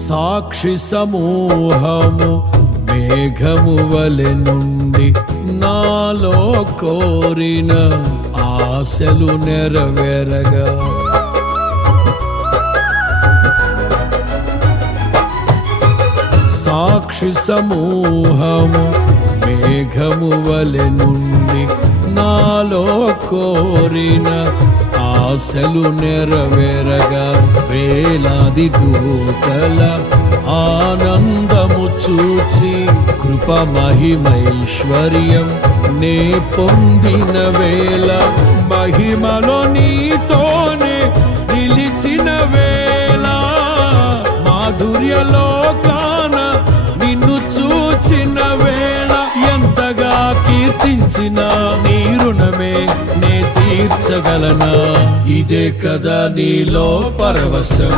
సాక్షి సమూహము మేఘము వలె నుండి నాలో కోరిన ఆశలు నెరవేరగా సాక్షి సమూహము మేఘము వలె నుండి నాలో కోరిన ఆశలు నెరవేరగా వేలాది దూతల ఆనందము చూచి కృప మహిమైశ్వర్యం నే పొందిన వేళ మహిమలో నీతోనే నిలిచిన వేళ మాధుర్యలో కాన నిన్ను చూచిన వేళ ఎంతగా కీర్తించిన నీ రుణమే నే తీర్చగలనా ఇదే కదా నీలో పరవశం